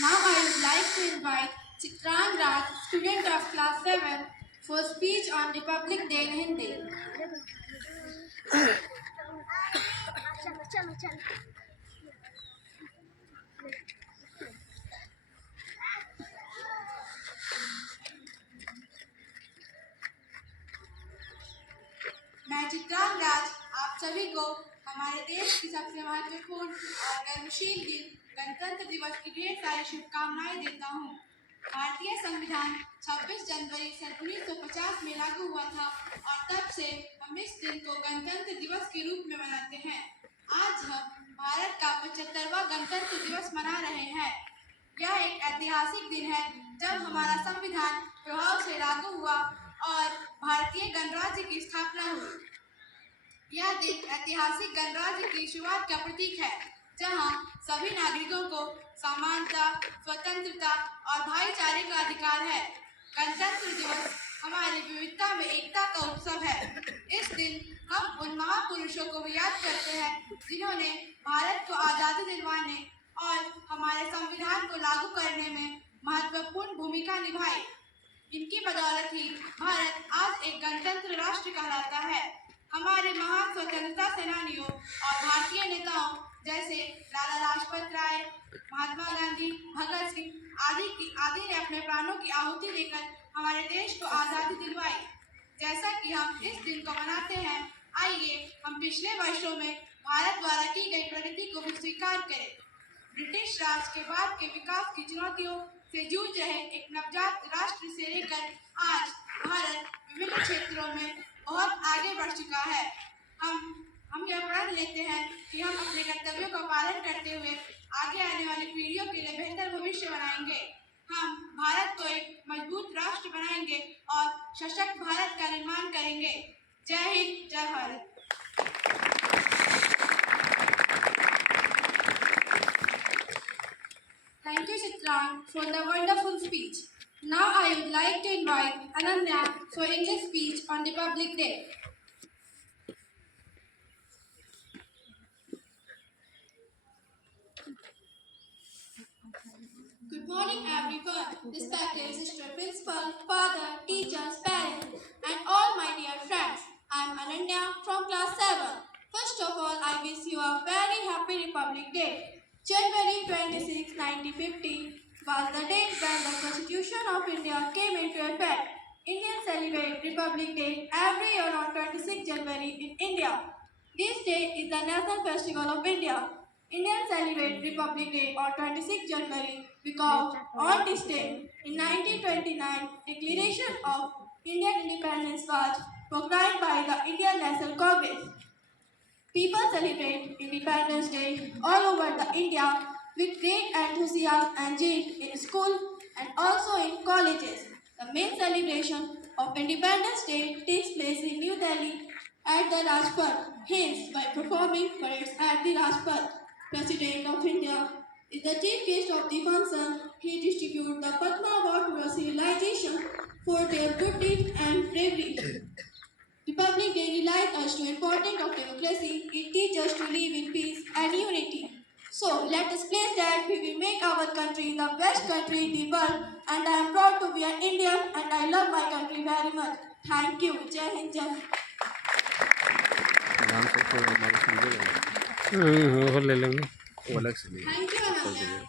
Now I would like to invite Chitrang Raj, student of class 7, for speech on Republic Day in Hindi. मैं चित्रांग राज आप सभी को हमारे देश की सबसे महत्वपूर्ण और गर्मशील दिन गणतंत्र दिवस की ढेर सारी शुभकामनाएं देता हूँ। भारतीय संविधान 26 जनवरी सन 1950 में लागू हुआ था और तब से हम इस दिन को गणतंत्र दिवस के रूप में मनाते हैं। आज हम भारत का 75वां गणतंत्र दिवस मना रहे हैं। यह एक ऐतिहासिक दिन है जब हमारा संविधान प्रभाव से लागू हुआ और भारतीय गणराज्य की स्थापना हुई। यह दिन ऐतिहासिक गणराज्य की शुरुआत का प्रतीक है, जहां सभी नागरिकों को समानता, स्वतंत्रता और भाईचारे का अधिकार है। गणतंत्र दिवस हमारी विविधता में एकता का उत्सव है। इस दिन हम उन महापुरुषों को भी याद करते हैं जिन्होंने भारत को आज़ादी दिलवाने और हमारे संविधान को लागू करने में महत्वपूर्ण भूमिका निभाई। इनकी बदौलत ही भारत आज एक गणतंत्र राष्ट्र कहलाता है। हमारे महान स्वतंत्रता सेनानियों और भारतीय नेताओं जैसे लाला लाजपत राय, महात्मा गांधी, भगत सिंह आदि ने अपने प्राणों की आहुति देकर हमारे देश को आज़ादी दिलवाई। जैसा कि हम इस दिन को मनाते हैं, आइए हम पिछले वर्षों में भारत द्वारा की गई प्रगति को भी स्वीकार करें। ब्रिटिश राज के बाद के विकास की चुनौतियों से जूझ रहे एक नवजात राष्ट्र से लेकर आज भारत विभिन्न क्षेत्रों में बहुत आगे बढ़ चुका है। हम यह प्रण लेते हैं कि हम अपने कर्तव्यों का पालन करते हुए आगे आने वाली पीढ़ियों के लिए बेहतर भविष्य बनाएंगे। हम भारत को एक मजबूत राष्ट्र बनाएंगे और सशक्त भारत का निर्माण करेंगे। जय हिंद, जय Bharat. Thank you, Chitrang, for the wonderful speech. Now I would like to invite Ananya for English speech on Republic Day. Good morning, everyone. Respected Sister Principal, Father, teachers, parents, and all my dear friends. I am Ananya from class 7. First of all, I wish you a very happy Republic Day. January 26, 1950 was the date when the Constitution of India came into effect. Indians celebrate Republic Day every year on 26 January in India. This day is the national festival of India. Indians celebrate Republic Day on 26 January because on this day, in 1929, Declaration of Indian Independence was proclaimed by the Indian National Congress. People celebrate Independence Day all over the India with great enthusiasm and zeal in school and also in colleges. The main celebration of Independence Day takes place in New Delhi at the Rajpath, hence by performing parades at the Rajpath. President of India is the chief guest of the function. He distributes the Padma Award to the civilization for their good deeds and bravery. Republic Day reminds us to the importance of democracy. It teaches us to live in peace and unity. So let us pledge that we will make our country the best country in the world. And I am proud to be an Indian and I love my country very much. Thank you. Jai Hind, Jai Hind. ले लेंगे। Thank you, Ananya.